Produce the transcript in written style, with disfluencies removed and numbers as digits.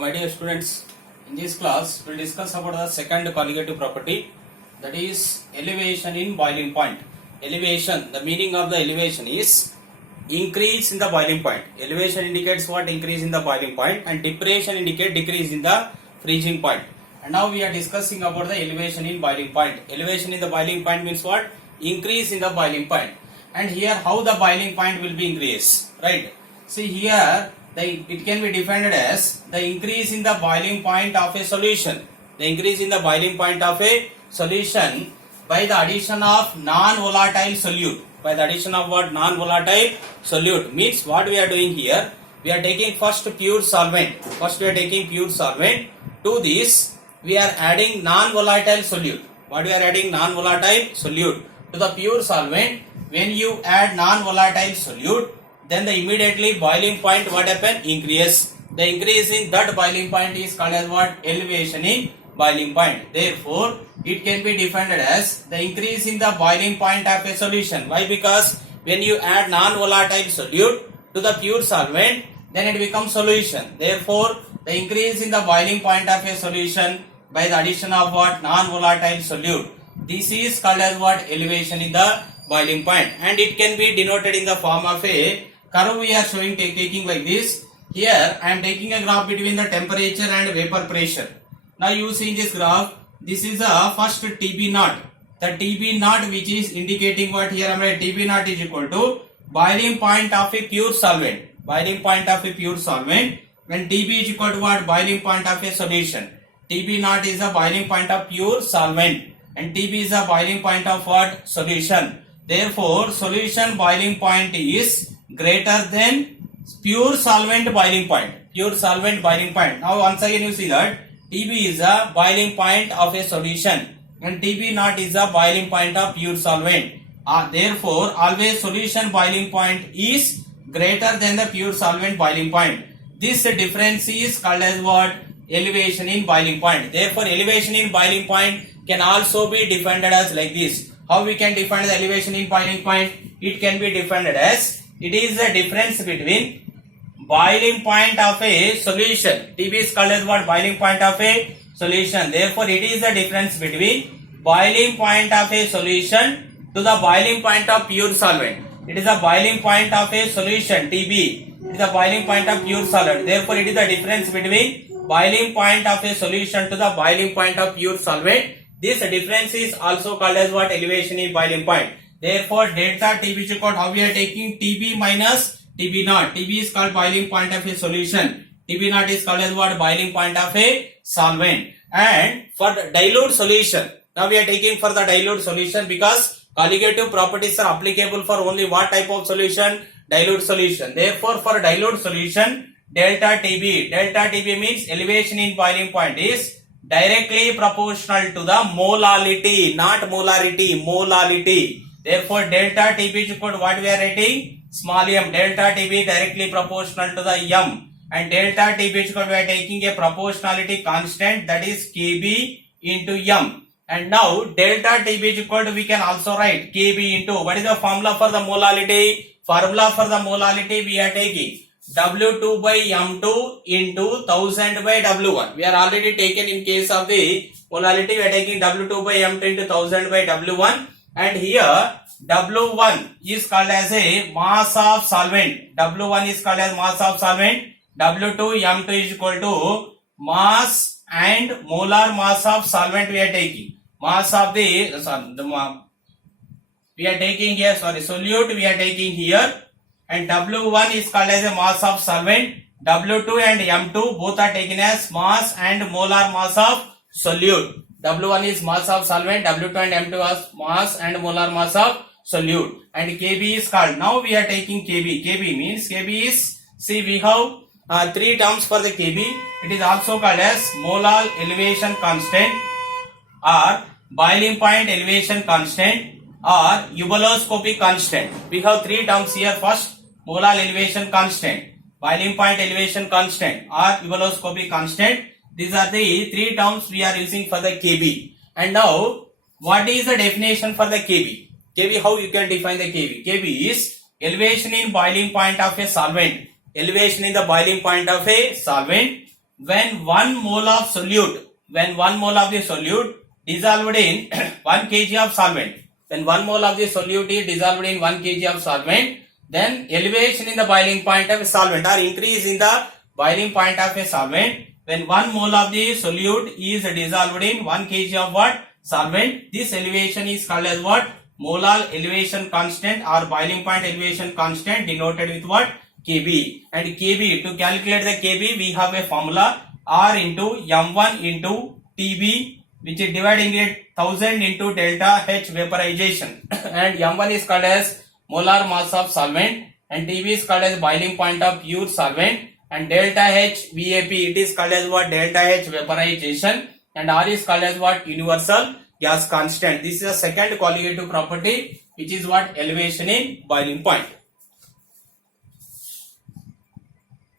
My dear students, in this class we will discuss about the second colligative property, that is elevation in boiling point. Elevation, the meaning of the elevation is increase in the boiling point. Elevation indicates what? Increase in the boiling point, and depression indicate decrease in the freezing point. And now we are discussing about the elevation in boiling point. Elevation in the boiling point means what? Increase in the boiling point. And here how the boiling point will be increased, right? See here, it can be defined as the increase in the boiling point of a solution. The increase in the boiling point of a solution by the addition of non-volatile solute. By the addition of what? Non-volatile solute. Means what we are doing here, we are taking first pure solvent. First we are taking pure solvent. To this we are adding non-volatile solute. What we are adding? Non-volatile solute. To the pure solvent, when you add non-volatile solute, then the immediately boiling point what happen? Increase. The increase in that boiling point is called as what? Elevation in boiling point. Therefore, it can be defined as the increase in the boiling point of a solution. Why? Because when you add non-volatile solute to the pure solvent, then it becomes solution. Therefore, the increase in the boiling point of a solution by the addition of what? Non-volatile solute. This is called as what? Elevation in the boiling point, and it can be denoted in the form of a curve. We are showing taking like this. Here I am taking a graph between the temperature and vapor pressure. Now you see in this graph, this is a first TB naught. The TB naught which is indicating what? Here I am writing TB naught is equal to boiling point of a pure solvent. Boiling point of a pure solvent. When TB is equal to what? Boiling point of a solution. TB naught is the boiling point of pure solvent, and TB is the boiling point of what? Solution. Therefore, solution boiling point is greater than pure solvent boiling point. Pure solvent boiling point. Now once again you see that TB is the boiling point of a solution, and TB naught is the boiling point of pure solvent. Therefore, always solution boiling point is greater than the pure solvent boiling point. This difference is called as what? Elevation in boiling point. Therefore, elevation in boiling point can also be defined as like this. How we can define the elevation in boiling point? It can be defined as it is the difference between boiling point of a solution. TB is called as what? Boiling point of a solution. Therefore, it is the difference between boiling point of a solution to the boiling point of pure solvent. It is the boiling point of a solution, TB. It is the boiling point of pure solvent. Therefore, it is the difference between boiling point of a solution to the boiling point of pure solvent. This difference is also called as what? Elevation in boiling point. Therefore, delta TB is equal to how we are taking TB minus TB naught. TB is called boiling point of a solution. TB naught is called as what? Boiling point of a solvent. And for the dilute solution, now we are taking for the dilute solution because colligative properties are applicable for only what type of solution? Dilute solution. Therefore, for dilute solution, delta TB means elevation in boiling point is directly proportional to the molality, not molarity, molality. Therefore, delta TB is equal to what we are writing? Small m. Delta TB directly proportional to the m, and delta TB is equal to we are taking a proportionality constant, that is Kb into m. And now delta TB is equal to we can also write Kb into what is the formula for the molality? Formula for the molality we are taking W2 by M2 into 1000 by W1. We are already taken in case of the molality. We are taking W2 by M2 into 1000 by W1. And here W1 is called as a mass of solvent. W1 is called as mass of solvent. W2 M2 is equal to mass and molar mass of solvent we are taking. Mass of the we are taking here, solute we are taking here. And W1 is called as a mass of solvent. W2 and M2 both are taken as mass and molar mass of solute. W1 is mass of solvent, W2 and M2 as mass and molar mass of solute. And Kb is called. Now we are taking Kb. Kb means Kb is, see we have three terms for the Kb. It is also called as molar elevation constant, or boiling point elevation constant, or eubuloscopy constant. We have three terms here. First, molar elevation constant, boiling point elevation constant, or eubuloscopy constant. These are the three terms we are using for the Kb. And now, what is the definition for the Kb? Kb, how you can define the Kb? Kb is elevation in boiling point of a solvent. Elevation in the boiling point of a solvent when 1 mole of solute, when 1 mole of the solute dissolved in 1 kg of solvent, when 1 mole of the solute is dissolved in 1 kg of solvent, then elevation in the boiling point of a solvent or increase in the boiling point of a solvent, when 1 mole of the solute is dissolved in 1 kg of what? Solvent, this elevation is called as what? Molar elevation constant or boiling point elevation constant, denoted with what? Kb. And Kb, to calculate the Kb, we have a formula R into M1 into Tb, which is dividing it 1000 into delta H vaporization. And M1 is called as molar mass of solvent, and Tb is called as boiling point of pure solvent, and delta H VAP, it is called as what? Delta H vaporization, and R is called as what? Universal gas constant. This is the second qualitative property, which is what? Elevation in boiling point.